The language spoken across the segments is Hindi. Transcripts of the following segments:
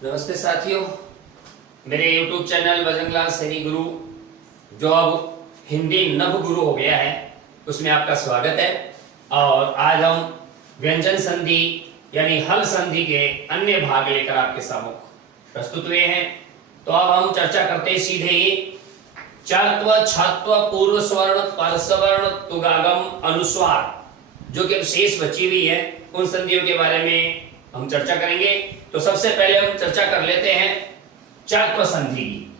नमस्ते साथियों, मेरे YouTube चैनल वजन क्लास श्रेणी गुरु जो अब हिंदी नव गुरु हो गया है उसमें आपका स्वागत है। और आज हम व्यंजन संधि यानी हल संधि के अन्य भाग लेकर आपके सामने प्रस्तुत हुए हैं। तो अब हम चर्चा करते हैं सीधे ही चर्त्व, छत्व, पूर्व स्वर्ण, परसवर्ण, तुगागम, अनुस्वार जो कि शेष बची हुई है उन संधियों के बारे में हम चर्चा करेंगे। तो सबसे पहले हम चर्चा कर लेते हैं चार्त्व संधि की।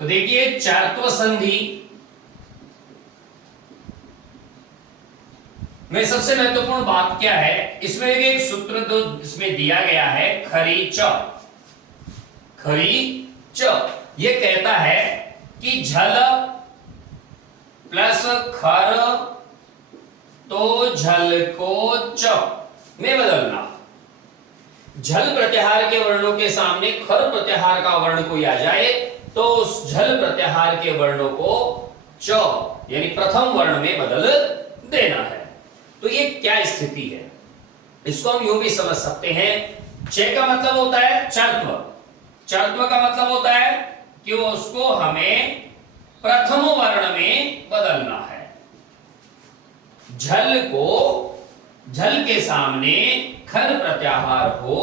तो देखिए चार्त्व संधि में सबसे महत्वपूर्ण बात क्या है, इसमें एक सूत्र तो इसमें दिया गया है खरी च। ये कहता है कि झल प्लस खर तो झल को च में बदलना। झल प्रत्याहार के वर्णों के सामने खर प्रत्याहार का वर्ण कोई आ जाए तो उस झल प्रत्याहार के वर्णों को च यानी प्रथम वर्ण में बदल देना है। तो ये क्या स्थिति है, इसको हम यूं भी समझ सकते हैं। च का मतलब होता है चर्त्व, चर्त्व का मतलब होता है कि उसको हमें प्रथम वर्ण में बदलना है। झल के सामने खर प्रत्याहार हो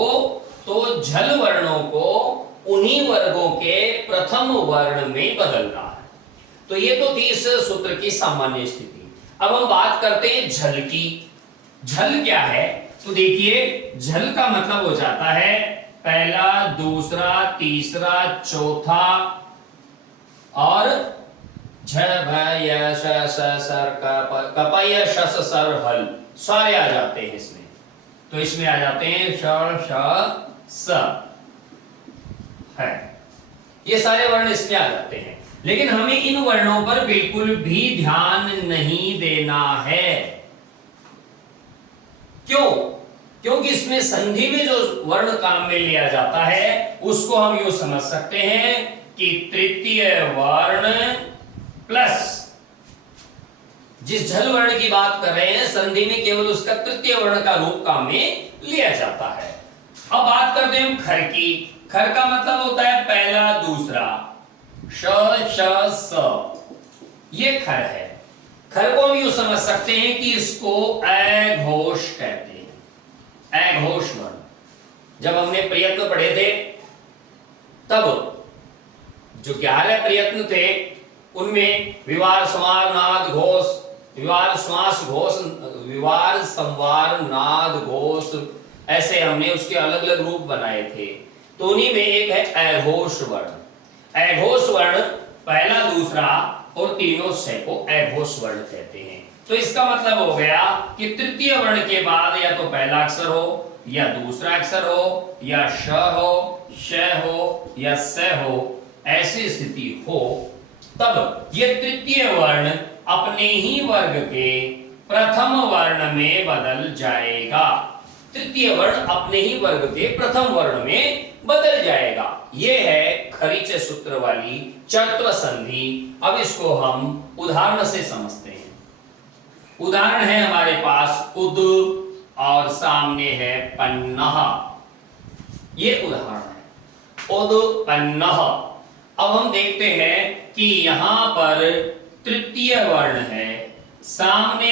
तो झल वर्णों को उन्हीं वर्गों के प्रथम वर्ण में बदलना है। तो ये तो थी इस सूत्र की सामान्य स्थिति। अब हम बात करते हैं झल की। झल क्या है, तो देखिए झल का मतलब हो जाता है पहला, दूसरा, तीसरा, चौथा और झ भ य श स सर कप य शस सर हल सारे आ जाते हैं इसमें। तो इसमें आ जाते हैं श श स है, ये सारे वर्ण इसमें आ जाते हैं। लेकिन हमें इन वर्णों पर बिल्कुल भी ध्यान नहीं देना है। क्यों? क्योंकि इसमें संधि में जो वर्ण काम में लिया जाता है उसको हम यूं समझ सकते हैं कि तृतीय वर्ण प्लस जिस झल वर्ण की बात कर रहे हैं संधि में केवल उसका तृतीय वर्ण का रूप काम में लिया जाता है। अब बात करते हैं हम खर की। खर का मतलब होता है पहला, दूसरा, श श स, ये खर है। खर को हम यूं समझ सकते हैं कि इसको अघोष कहते हैं, अघोष वर्ण। जब हमने प्रयत्न पढ़े थे तब जो 11 प्रयत्न थे उनमें विवार संवार नाद घोष, विवार श्वास घोष, विवार संवार नाद घोष, ऐसे हमने उसके अलग अलग रूप बनाए थे। तो उन्हीं में एक है अघोष वर्ण। अघोष वर्ण पहला, दूसरा और तीनों से को अघोष वर्ण कहते हैं। तो इसका मतलब हो गया कि तृतीय वर्ण के बाद या तो पहला अक्षर हो या दूसरा अक्षर हो या श हो, श हो या स हो, ऐसी स्थिति हो तब ये तृतीय वर्ण अपने ही वर्ग के प्रथम वर्ण में बदल जाएगा। तृतीय वर्ण अपने ही वर्ग के प्रथम वर्ण में बदल जाएगा। यह है खरीच सूत्र वाली चर्त्व संधि। अब इसको हम उदाहरण से समझते हैं। उदाहरण है हमारे पास उद और सामने है पन्नह। ये उदाहरण है उद पन्नह। अब हम देखते हैं कि यहां पर तृतीय वर्ण है, सामने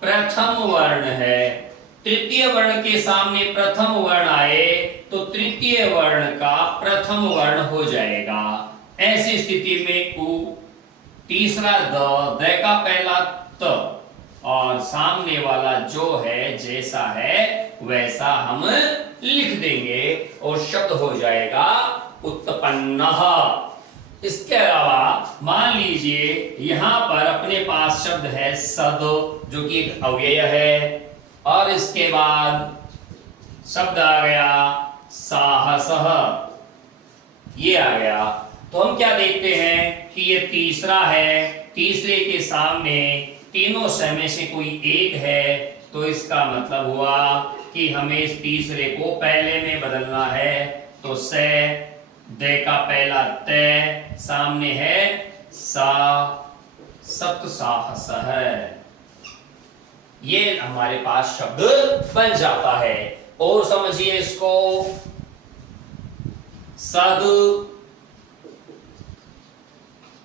प्रथम वर्ण है। तृतीय वर्ण के सामने प्रथम वर्ण आए तो तृतीय वर्ण का प्रथम वर्ण हो जाएगा। ऐसी स्थिति में उ, तीसरा द का पहला त और सामने वाला जो है जैसा है वैसा हम लिख देंगे और शब्द हो जाएगा उत्पन्नः। इसके अलावा मान लीजिए यहां पर अपने पास शब्द है सद जो कि एक अव्यय है और इसके बाद शब्द आ गया साहसः, ये आ गया। तो हम क्या देखते हैं कि ये तीसरा है, तीसरे के सामने तीनों स में से कोई एक है तो इसका मतलब हुआ कि हमें इस तीसरे को पहले में बदलना है। तो से दे का पहला ते सामने है सा, सप्त साहस है, ये हमारे पास शब्द बन जाता है। और समझिए इसको सद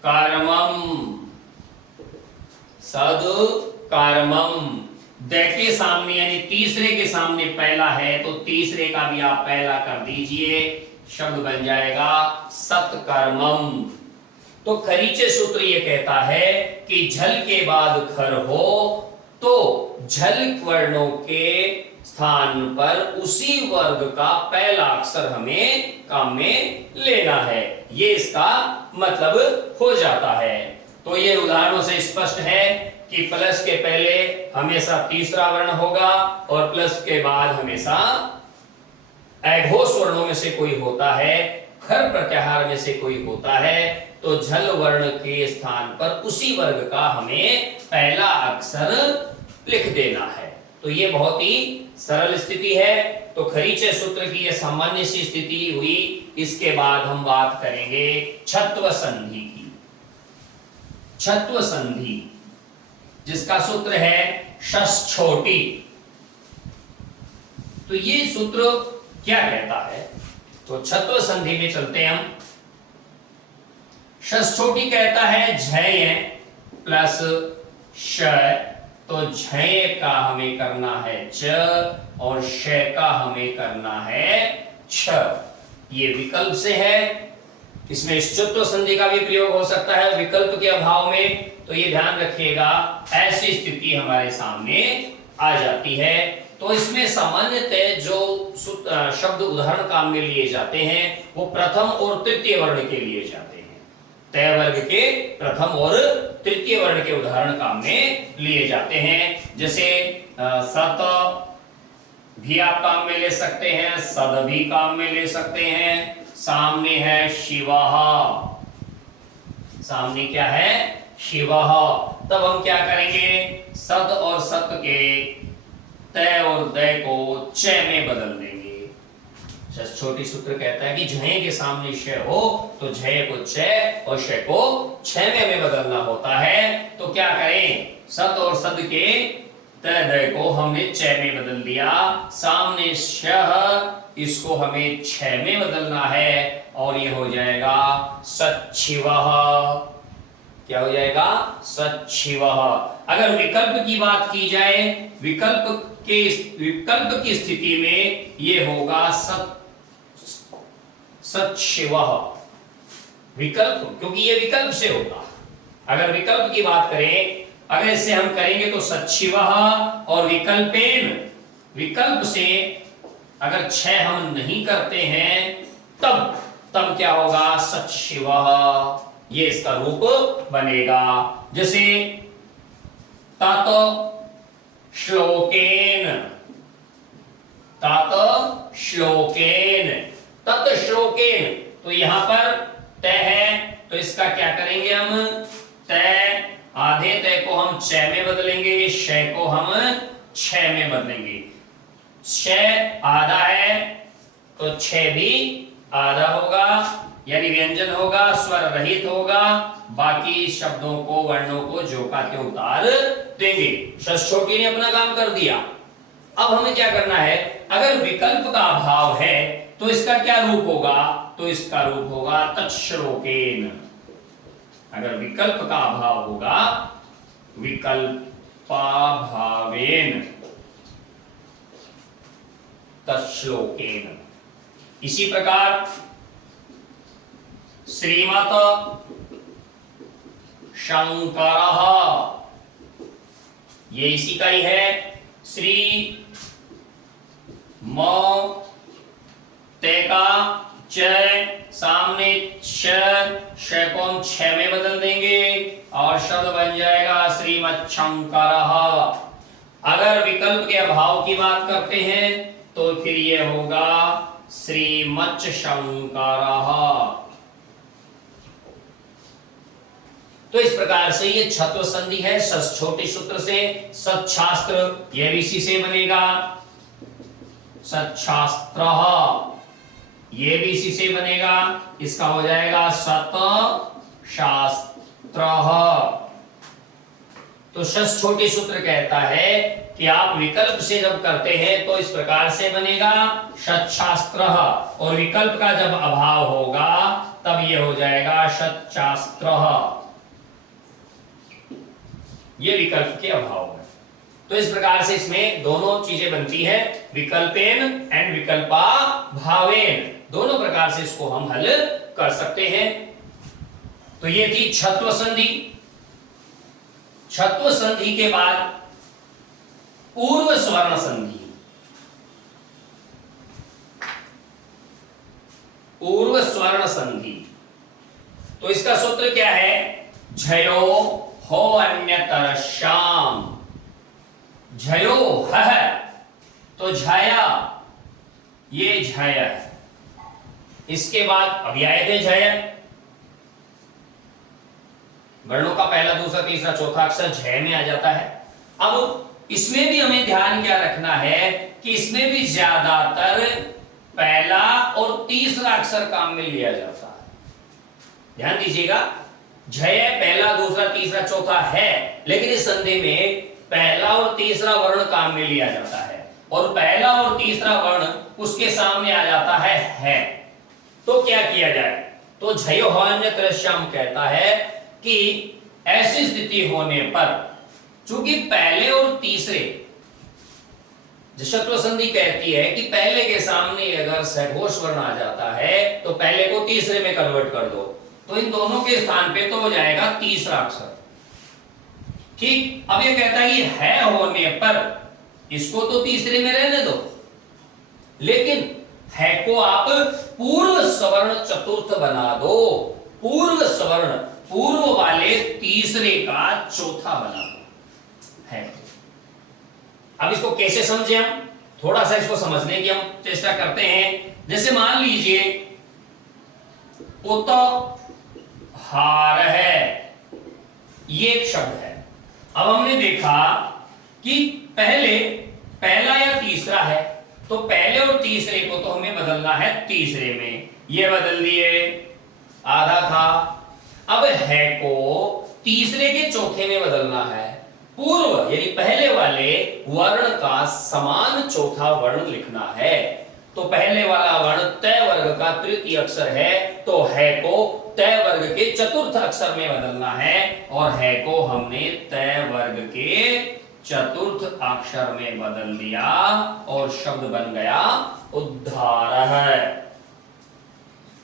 कर्मम, सद कर्मम। द के सामने यानी तीसरे के सामने पहला है तो तीसरे का भी आप पहला कर दीजिए, शब्द बन जाएगा सत्कर्मम। तो खरीचे सूत्र ये कहता है कि झल के बाद खर हो तो झल वर्णों के स्थान पर उसी वर्ग का पहला अक्षर हमें काम में लेना है, ये इसका मतलब हो जाता है। तो ये उदाहरणों से स्पष्ट है कि प्लस के पहले हमेशा तीसरा वर्ण होगा और प्लस के बाद हमेशा अघोष वर्णों में से कोई होता है, खर प्रत्याहार में से कोई होता है, तो झल वर्ण के स्थान पर उसी वर्ग का हमें पहला अक्षर लिख देना है। तो ये बहुत ही सरल स्थिति है। तो खरीचे सूत्र की यह सामान्य सी स्थिति हुई। इसके बाद हम बात करेंगे छत्व संधि की। छत्व संधि जिसका सूत्र है शस छोटी। तो ये सूत्र क्या कहता है? तो छत्व संधि में चलते हैं हम। शस छोटी कहता है झय प्लस श, तो झय का हमें करना है च और श का हमें करना है छ। ये विकल्प से है, इसमें श्चुत्व संधि का भी प्रयोग हो सकता है विकल्प के अभाव में। तो ये ध्यान रखिएगा, ऐसी स्थिति हमारे सामने आ जाती है। तो इसमें सामान्यतः जो शब्द उदाहरण काम में लिए जाते हैं वो प्रथम और तृतीय वर्ण के लिए जाते हैं। तय वर्ग के प्रथम और तृतीय वर्ण के उदाहरण काम में लिए जाते हैं। जैसे सत भी आप काम में ले सकते हैं, सद भी काम में ले सकते हैं। सामने है शिवः, सामने क्या है? शिवः। तब हम क्या करेंगे? सद और सत के तय और दय को च में बदल देंगे। छोटी सूत्र कहता है कि झय के सामने श हो तो झय को च और श को छ में बदलना होता है। तो क्या करें? सत और सद के तय दय को हमने च में बदल दिया, सामने श इसको हमें छ में बदलना है और ये हो जाएगा सच्छिवः। क्या हो जाएगा? सच्छिवः। अगर विकल्प की बात की जाए, विकल्प की स्थिति में ये होगा सच्छिवः। विकल्प, क्योंकि ये विकल्प से होगा। अगर विकल्प की बात करें, अगर इसे हम करेंगे तो सच्छिवः और विकल्पेन, विकल्प से अगर छ हम नहीं करते हैं तब क्या होगा? सच्छिवः। ये इसका रूप बनेगा। जैसे तात श्लोकेन, तात श्लोकेन, तत् श्लोकेन। तो यहां पर तय है तो इसका क्या करेंगे हम? तय, आधे तय को हम छ में बदलेंगे, श को हम छ में बदलेंगे। छ आधा है तो छ भी आधा होगा, यानी व्यंजन होगा, स्वर रहित होगा। बाकी शब्दों को, वर्णों को जो का त्यों उतार देंगे। शस छोटी ने अपना काम कर दिया। अब हमें क्या करना है? अगर विकल्प का अभाव है तो इसका क्या रूप होगा? तो इसका रूप होगा तच्छ्लोकेन। अगर विकल्प का अभाव होगा, विकल्पाभावेन तच्छ्लोकेन। इसी प्रकार श्रीमत शंकरः, ये इसी का ही है। श्री म ते का च, सामने श को हम छ में बदल देंगे और शब्द बन जाएगा श्रीमच्छंकरः। अगर विकल्प के अभाव की बात करते हैं तो फिर ये होगा श्रीमच्छंकरः। तो इस प्रकार से ये छत्व संधि है सस छोटे सूत्र से। सच्छास्त्र, यह भी इसी से बनेगा। सच्छास्त्रः, ये भी इसी से बनेगा। इसका हो जाएगा सत शास्त्रः। तो षष्ठ छोटी सूत्र कहता है कि आप विकल्प से जब करते हैं तो इस प्रकार से बनेगा षट्शास्त्र, और विकल्प का जब अभाव होगा तब ये हो जाएगा षट्शास्त्र। ये विकल्प के अभाव में, तो इस प्रकार से इसमें दोनों चीजें बनती है, विकल्पेन एंड विकल्पा भावेन, दोनों प्रकार से इसको हम हल कर सकते हैं। तो ये थी छत्व संधि। छत्व संधि के बाद पूर्व स्वर्ण संधि। पूर्व स्वर्ण संधि, तो इसका सूत्र क्या है? झयो हो अन्यतरश्याम। झयो ह, तो झया, ये झय, इसके बाद अभी आए थे झय, वर्णों का पहला दूसरा तीसरा चौथा अक्षर झय में आ जाता है। अब इसमें भी हमें ध्यान क्या रखना है कि इसमें भी ज्यादातर पहला और तीसरा अक्षर काम में लिया जाता है। ध्यान दीजिएगा, झय पहला दूसरा तीसरा चौथा है, लेकिन इस संधि में पहला और तीसरा वर्ण काम में लिया जाता है, और पहला और तीसरा वर्ण उसके सामने आ जाता है। तो क्या किया जाए? तो झयो अन्यतरश्याम कहता है कि ऐसी स्थिति होने पर, चूंकि पहले और तीसरे, षत्व संधि कहती है कि पहले के सामने अगर सघोष वर्ण आ जाता है तो पहले को तीसरे में कन्वर्ट कर दो, तो इन दोनों के स्थान पे तो हो जाएगा तीसरा अक्षर। ठीक, अब ये कहता है कि है होने पर इसको तो तीसरे में रहने दो, लेकिन है को आप पूर्व सवर्ण चतुर्थ बना दो। पूर्व सवर्ण, पूर्व वाले तीसरे का चौथा बना दो है। अब इसको कैसे समझे हम? थोड़ा सा इसको समझने की हम चेष्टा करते हैं। जैसे मान लीजिए उत हार है, ये एक शब्द है। अब हमने देखा कि पहले पहला या तीसरा है, तो पहले और तीसरे को तो हमें बदलना है तीसरे में, ये बदल दिए, आधा था। अब है को तीसरे के चौथे में बदलना है। पूर्व यानी पहले वाले वर्ण का समान चौथा वर्ण लिखना है। तो पहले वाला वर्ण तय वर्ग का तृतीय अक्षर है, तो है को तय वर्ग के चतुर्थ अक्षर में बदलना है, और है को हमने तय वर्ग के चतुर्थ अक्षर में बदल दिया और शब्द बन गया उद्धार है।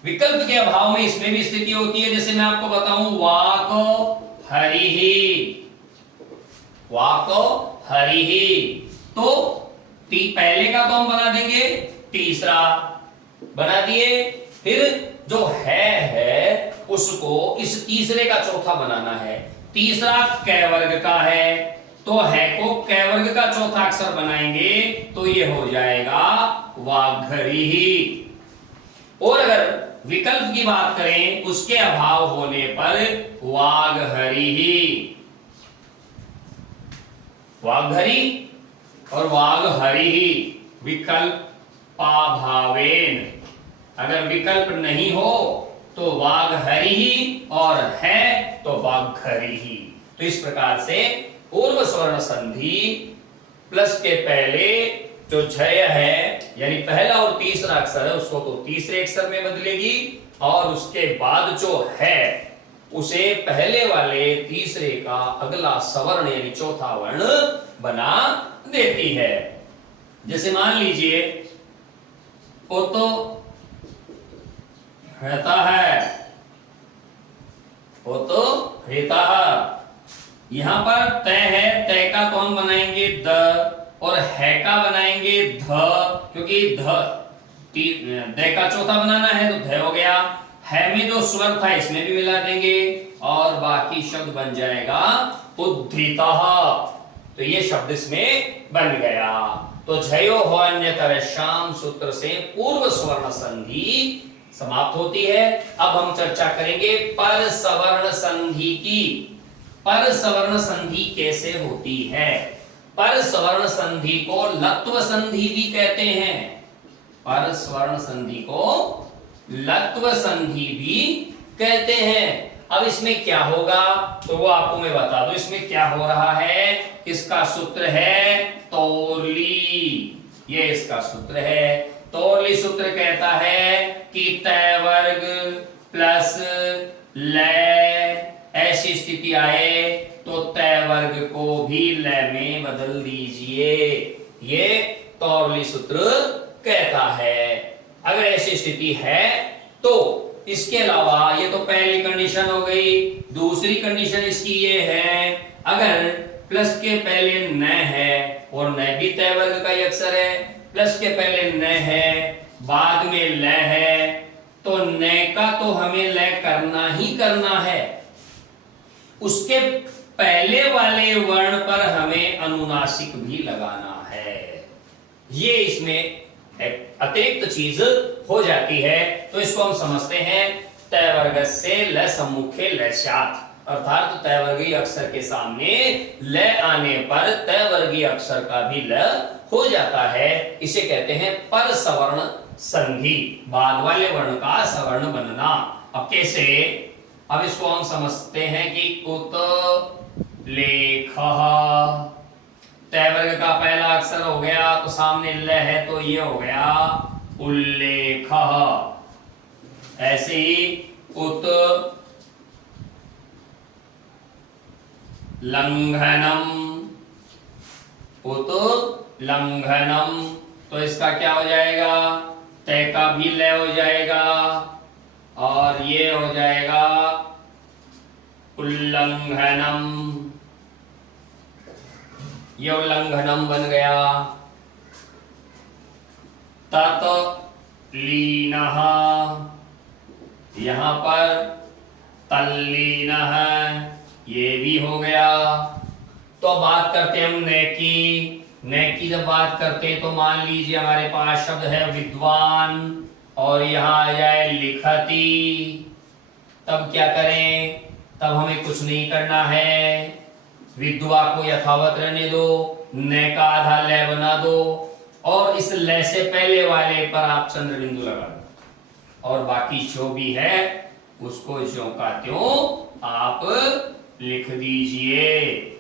विकल्प के अभाव में इसमें भी स्थिति होती है, जैसे मैं आपको बताऊं, वाक हरिहि, वाक हरिहि, तो पहले का तो हम बना देंगे, तीसरा बना दिए, फिर जो है उसको इस तीसरे का चौथा बनाना है। तीसरा कै वर्ग का है, तो है को कै वर्ग का चौथा अक्षर बनाएंगे, तो ये हो जाएगा वाघरिहि। और अगर विकल्प की बात करें, उसके अभाव होने पर वाघहरिहि, वाघहरि और वाघहरिहि, विकल्प पाभावेन। अगर विकल्प नहीं हो तो वाघहरिहि, और है तो वाघहरिहि। तो इस प्रकार से पूर्व स्वर्ण संधि प्लस के पहले जो झय है यानी पहला और तीसरा अक्षर है उसको तो तीसरे अक्षर में बदलेगी, और उसके बाद जो है उसे पहले वाले तीसरे का अगला सवर्ण यानी चौथा वर्ण बना देती है। जैसे मान लीजिए वो तो रहता है, वो तो रहता है, यहां पर तय है, तय का तो हम बनाएंगे द, और है का बनाएंगे ध, क्योंकि द का चौथा बनाना है तो ध हो गया। है में जो स्वर था इसमें भी मिला देंगे, और बाकी शब्द बन जाएगा उद्धृतः। तो ये शब्द इसमें बन गया। तो झयो हो अन्यतरश्याम सूत्र से पूर्व स्वर्ण संधि समाप्त होती है। अब हम चर्चा करेंगे पर सवर्ण संधि की। पर सवर्ण संधि कैसे होती है? पर सवर्ण संधि को लत्व संधि भी कहते हैं। पर स्वर्ण संधि को लत्व संधि भी कहते हैं। अब इसमें क्या होगा तो वो आपको मैं बता दूं। इसमें क्या हो रहा है, इसका सूत्र है तोरली, ये इसका सूत्र है। तोरली सूत्र कहता है कि तय वर्ग प्लस लय, ऐसी स्थिति आए तो तय वर्ग को भी लय में बदल दीजिए, ये तोरली सूत्र कहता है। अगर ऐसी स्थिति है तो इसके अलावा ये तो पहली कंडीशन हो गई। दूसरी कंडीशन इसकी ये है, अगर प्लस के पहले न है और न भी तय वर्ग का ही अक्षर है, प्लस के पहले न है बाद में ल है, तो न का तो हमें ल करना ही करना है, उसके पहले वाले वर्ण पर हमें अनुनासिक भी लगाना है। ये इसमें अतिरिक्त चीज हो जाती है। तो इसको हम समझते हैं तय वर्ग से ल सम्मुखे लस्यात्, अर्थात तय वर्गीय अक्षर के सामने ल आने पर तय वर्गीय अक्षर का भी ल हो जाता है। इसे कहते हैं पर सवर्ण संधि, बाद वाले वर्ण का सवर्ण बनना। अब कैसे, अब इसको हम समझते हैं कि उत लेख, तय वर्ग का पहला अक्षर हो गया तो सामने ल है तो ये हो गया उल्लेख। ऐसे ही उत लंघनम, उत लंघनम, तो इसका क्या हो जाएगा, तय का भी ल हो जाएगा और ये हो जाएगा उल्लंघनम, ये उल्लंघनम बन गया। तत लीनः, यहां पर तल्लीनः, ये भी हो गया। तो बात करते हैं हम न की। न की जब बात करते हैं तो मान लीजिए हमारे पास शब्द है विद्वान और यहां आ जाए लिखति, तब क्या करें, तब हमें कुछ नहीं करना है, विद्वा को यथावत रहने दो, न का आधा लय बना दो और इस लय से पहले वाले पर आप चंद्र बिंदु लगा दो और बाकी जो भी है उसको ज्यों का त्यों आप लिख दीजिए।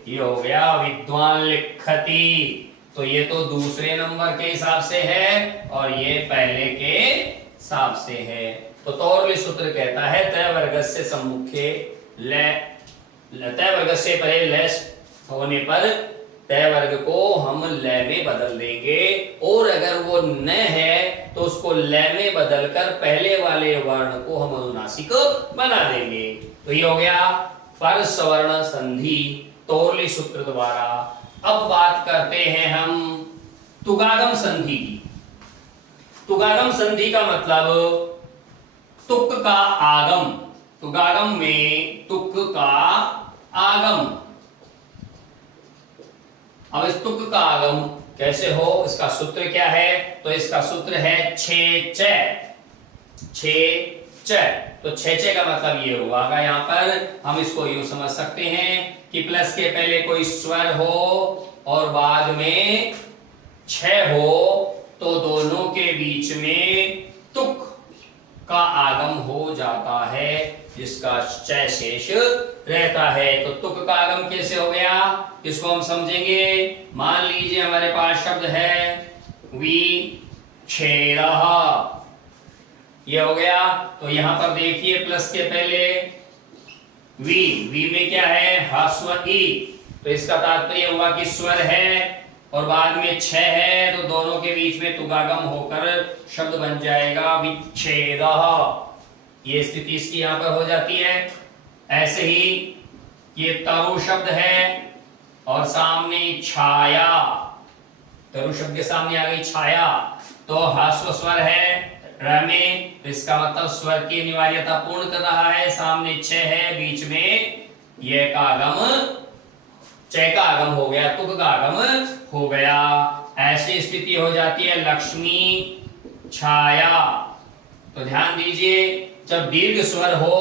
ये हो गया विद्वान लिखति। तो ये तो दूसरे नंबर के हिसाब से है और ये पहले के हिसाब से है। तो तोरली सूत्र कहता है तय वर्ग से सम्मुखे लय, तय वर्ग से परे लय होने पर तय वर्ग को हम लय में बदल देंगे और अगर वो न है तो उसको लय में बदलकर पहले वाले वर्ण को हम अनुनासिक बना देंगे। तो ये हो गया पर सवर्ण संधि तोरली सूत्र द्वारा। अब बात करते हैं हम तुगागम संधि की। तुगागम संधि का मतलब तुक का आगम, तुगागम में तुक का आगम। अब इस तुक का आगम कैसे हो, इसका सूत्र क्या है, तो इसका सूत्र है छे च, छे च। तो छे च का मतलब ये हुआ, यहाँ पर हम इसको यूं समझ सकते हैं कि प्लस के पहले कोई स्वर हो और बाद में छ हो तो दोनों के बीच में तुक का आगम हो जाता है जिसका च शेष रहता है। तो तुक का आगम कैसे हो गया, इसको हम समझेंगे। मान लीजिए हमारे पास शब्द है विच्छेदः, ये हो गया। तो यहां पर देखिए प्लस के पहले वी में क्या है, ह्रस्व ई, तो इसका तात्पर्य हुआ कि स्वर है और बाद में छ है तो दोनों के बीच में तुगागम होकर शब्द बन जाएगा विच्छेदः। ये स्थिति इसकी यहां पर हो जाती है। ऐसे ही ये तरु शब्द है और सामने छाया, तरु शब्द के सामने आ गई छाया, तो ह्रस्व स्वर है र में, तो इसका मतलब स्वर की अनिवार्यता पूर्ण कर रहा है। सामने छ है, बीच में ये का आगम, च का आगम हो गया, तुक का आगम हो गया। ऐसी स्थिति हो जाती है लक्ष्मी छाया। तो ध्यान दीजिए जब दीर्घ स्वर हो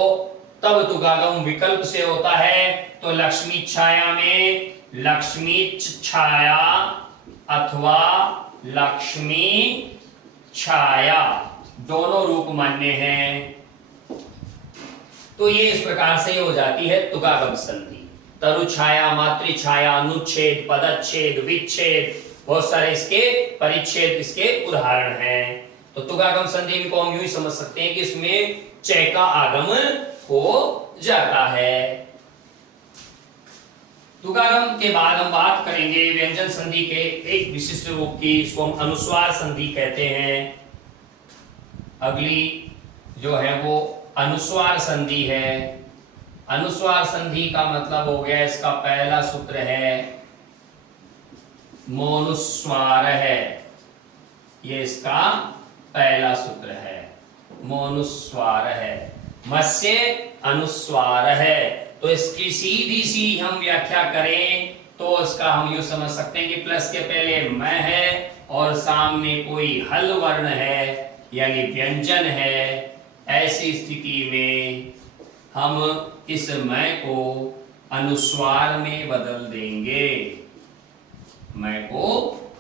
तब तुगागम विकल्प से होता है। तो लक्ष्मी छाया में लक्ष्मी छाया अथवा लक्ष्मी छाया दोनों रूप मान्य हैं। तो ये इस प्रकार से हो जाती है तुगागम संधि। तरु छाया, मातृ छाया, अनुच्छेद, पदच्छेद, विच्छेद, बहुत सारे इसके परिच्छेद इसके उदाहरण हैं। तो तुगागम संधि को हम यूं ही समझ सकते हैं कि इसमें चय का आगम हो जाता है। तुगागम के बाद हम बात करेंगे व्यंजन संधि के एक विशिष्ट रूप की, इसको हम अनुस्वार संधि कहते हैं। अगली जो है वो अनुस्वार संधि है। अनुस्वार संधि का मतलब हो गया, इसका पहला सूत्र है मोनुस्वार है, ये इसका पहला सूत्र है, मोनुस्वार है। मत्स्य अनुस्वार है, तो इसकी सीधी सी हम व्याख्या करें तो इसका हम यूं समझ सकते हैं कि प्लस के पहले मैं है और सामने कोई हल वर्ण है यानी व्यंजन है। ऐसी स्थिति में हम इस मैं को अनुस्वार में बदल देंगे, मैं को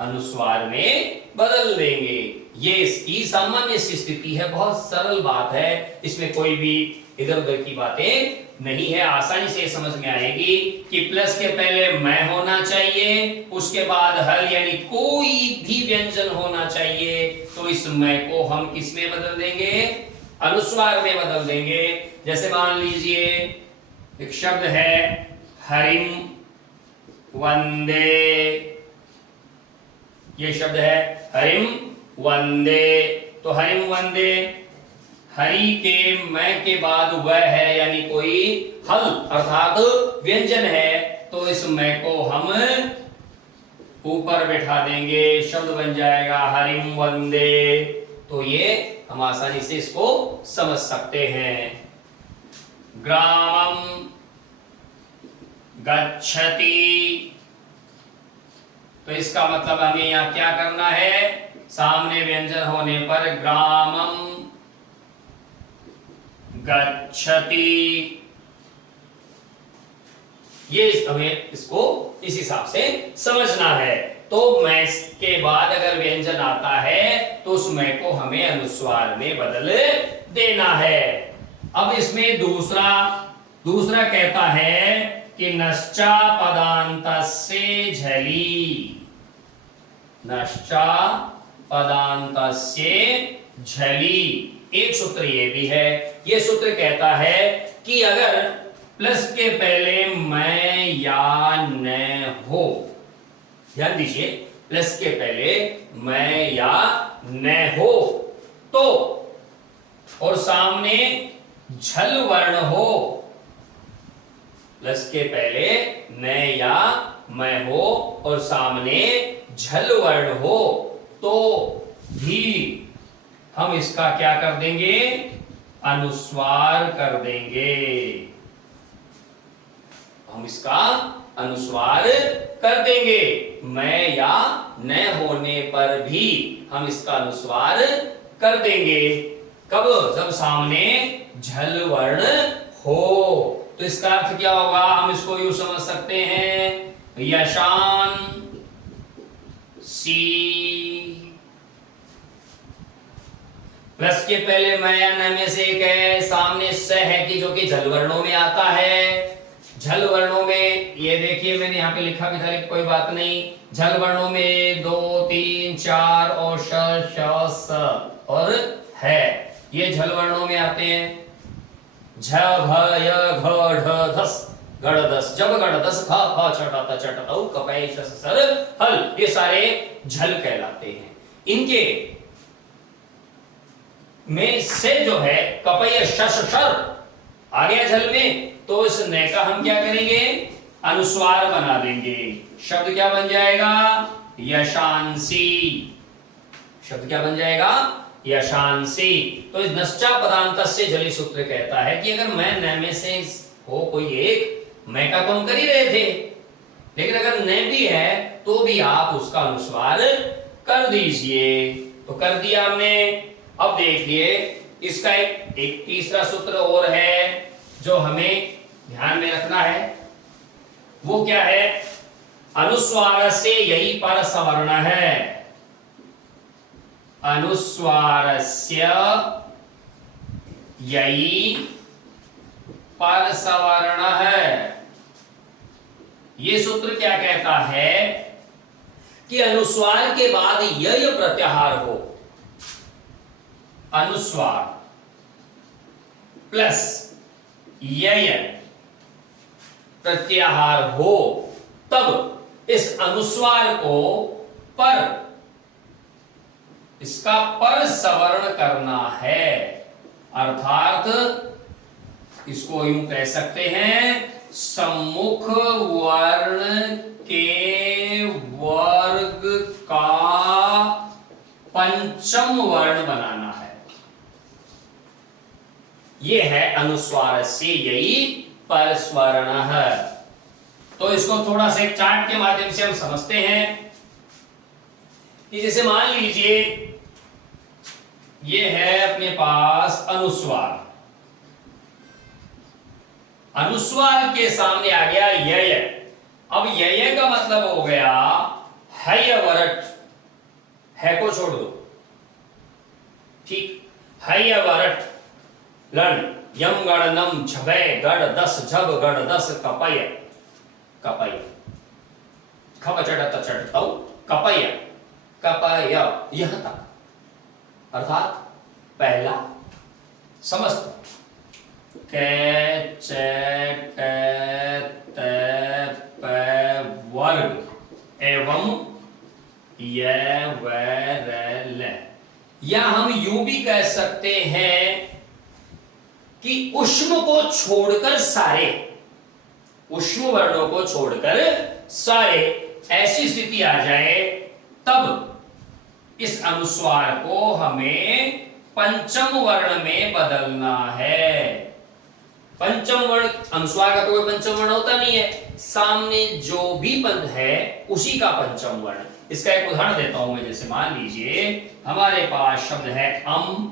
अनुस्वार में बदल देंगे। ये इसकी सामान्य सी स्थिति है, बहुत सरल बात है, इसमें कोई भी इधर उधर की बातें नहीं है, आसानी से समझ में आएगी कि प्लस के पहले मैं होना चाहिए, उसके बाद हल यानी कोई भी व्यंजन होना चाहिए। तो इस मैं को हम किस में बदल देंगे? अनुस्वार में बदल देंगे। जैसे मान लीजिए एक शब्द है हरिम वंदे, ये शब्द है हरिम वंदे। तो हरिम वंदे, हरि के मैं के बाद वह है यानी कोई हल अर्थात व्यंजन है, तो इस मैं को हम ऊपर बैठा देंगे, शब्द बन जाएगा हरिम वंदे। तो ये हम आसानी से इसको समझ सकते हैं। ग्रामम गच्छति, तो इसका मतलब हमें यहां क्या करना है? सामने व्यंजन होने पर ग्रामम गच्छति, ये हमें इसको इस हिसाब से समझना है। तो मैं के बाद अगर व्यंजन आता है तो उस मैं को हमें अनुस्वार में बदल देना है। अब इसमें दूसरा कहता है कि नश्चा पदान्तस्य झलि, नश्चा पदान्तस्य झलि। एक सूत्र ये भी है, ये सूत्र कहता है कि अगर प्लस के पहले मैं या न हो, ध्यान दीजिए, प्लस के पहले मैं या न हो तो, और सामने झल वर्ण हो, प्लस के पहले न या मैं हो और सामने झल वर्ण हो, तो भी हम इसका क्या कर देंगे? अनुस्वार कर देंगे। हम इसका अनुस्वार कर देंगे। मैं या न होने पर भी हम इसका अनुस्वार कर देंगे। कब? जब सामने झल वर्ण हो। तो इसका अर्थ क्या होगा? हम इसको यूं समझ सकते हैं, यशान सी, प्लस के पहले मैं या न में से एक है, सामने स है कि जो कि झल वर्णों में आता है। झल वर्णों में ये देखिए मैंने यहाँ पे लिखा भी था, लेकिन कोई बात नहीं। झल वर्णों में 2, 3, 4 और श और है, ये झल वर्णों में आते हैं। झ भ य घ ढ धस गढ़ दस, जब गढ़ दस ख फ छट चट औ कपय शस सर हल, ये सारे झल कहलाते हैं। इनके में से जो है कपय शस सर आ गया झल में, तो इस न का हम क्या करेंगे? अनुस्वार बना देंगे। शब्द क्या बन जाएगा? यशांसी। शब्द क्या बन जाएगा? यशांसी। तो इस नश्चा पदान्तस्य झलि सूत्र कहता है कि अगर मैं न में से हो कोई एक, मैं का तो हम कर ही रहे थे, लेकिन अगर न भी है तो भी आप उसका अनुस्वार कर दीजिए। तो कर दिया हमने। अब देखिए इसका एक तीसरा सूत्र और है जो हमें ध्यान में रखना है। वो क्या है? अनुस्वार से यही पर सवर्ण है। अनुस्वारस्य यई पर सवर्ण है। ये सूत्र क्या कहता है कि अनुस्वार के बाद य प्रत्याहार हो, अनुस्वार प्लस य प्रत्याहार हो, तब इस अनुस्वार को पर, इसका पर सवर्ण करना है। अर्थात इसको यूं कह सकते हैं, सम्मुख वर्ण के वर्ग का पंचम वर्ण बनाना है। यह है अनुस्वार से यही परस्वर्ण है। तो इसको थोड़ा सा एक चार्ट के माध्यम से हम समझते हैं कि जैसे मान लीजिए ये है अपने पास अनुस्वार, अनुस्वार के सामने आ गया यय। अब यय का मतलब हो गया है वरट, है को छोड़ दो, ठीक, है वरट लन यम गण नम झबे गण दस झब गण दस कपय, कपय खब चढ़त चढ़तौ कपय, कपय यह तक, अर्थात पहला समस्त कै चे टे ते पै वर्ग एवं य व र ल। या हम यूं भी कह सकते हैं कि ऊष्म को छोड़कर सारे, ऊष्म वर्णों को छोड़कर सारे, ऐसी स्थिति आ जाए तब इस अनुस्वार को हमें पंचम वर्ण में बदलना है। पंचम वर्ण, अनुस्वार का तो कोई पंचम वर्ण होता नहीं है, सामने जो भी पद है उसी का पंचम वर्ण। इसका एक उदाहरण देता हूं मैं। जैसे मान लीजिए हमारे पास शब्द है अम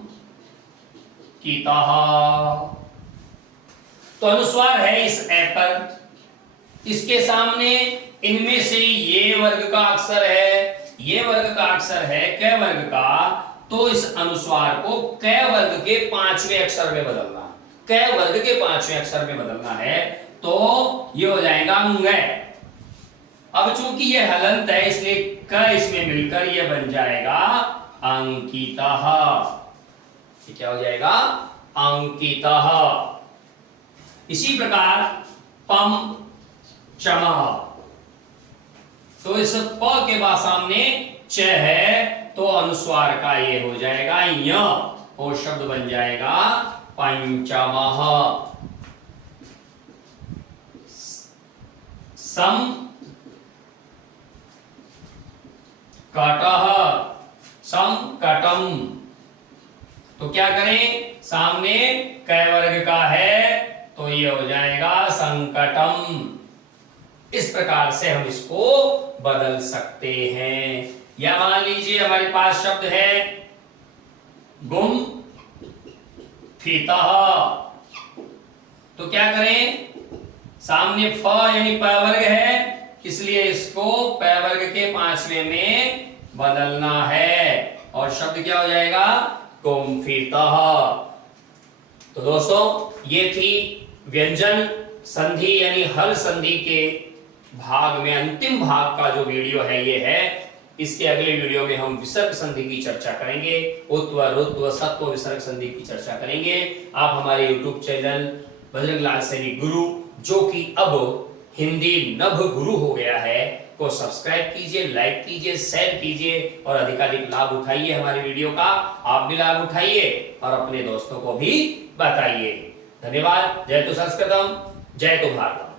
कीता, तो अनुस्वार है इस ए पर, इसके सामने इनमें से ये वर्ग का अक्षर है, ये वर्ग का अक्षर है कै वर्ग का, तो इस अनुस्वार को कै वर्ग के पांचवें अक्षर में बदलना, कै वर्ग के पांचवें अक्षर में बदलना है, तो ये हो जाएगा अंग। अब चूंकि ये हलंत है इसलिए क इसमें मिलकर ये बन जाएगा अंकिता। ये क्या हो जाएगा? अंकिता। इसी प्रकार पम चम, तो इस प के बाद सामने च है तो अनुस्वार का ये हो जाएगा य और शब्द बन जाएगा पंचमः। सम कटः, सम कटम, तो क्या करें, सामने कै वर्ग का है तो ये हो जाएगा संकटम। इस प्रकार से हम इसको बदल सकते हैं। या मान लीजिए हमारे पास शब्द है गुम फीतः, तो क्या करें, सामने फ यानी प वर्ग है इसलिए इसको प वर्ग के पांचवें में बदलना है और शब्द क्या हो जाएगा, गुम फीतः। तो दोस्तों ये थी व्यंजन संधि यानी हल संधि के भाग में अंतिम भाग का जो वीडियो है ये है। इसके अगले वीडियो में हम विसर्ग संधि की चर्चा करेंगे, उत्व रुत्व सत्व विसर्ग संधि की चर्चा करेंगे। आप हमारे YouTube चैनल बजरंग लाल सैनिक गुरु, जो कि अब हिंदी नभ गुरु हो गया है, को सब्सक्राइब कीजिए, लाइक कीजिए, शेयर कीजिए और अधिकाधिक लाभ उठाइए हमारे वीडियो का। आप भी लाभ उठाइए और अपने दोस्तों को भी बताइए। धन्यवाद। जय तो संस्कृतम, जय तो भारतम।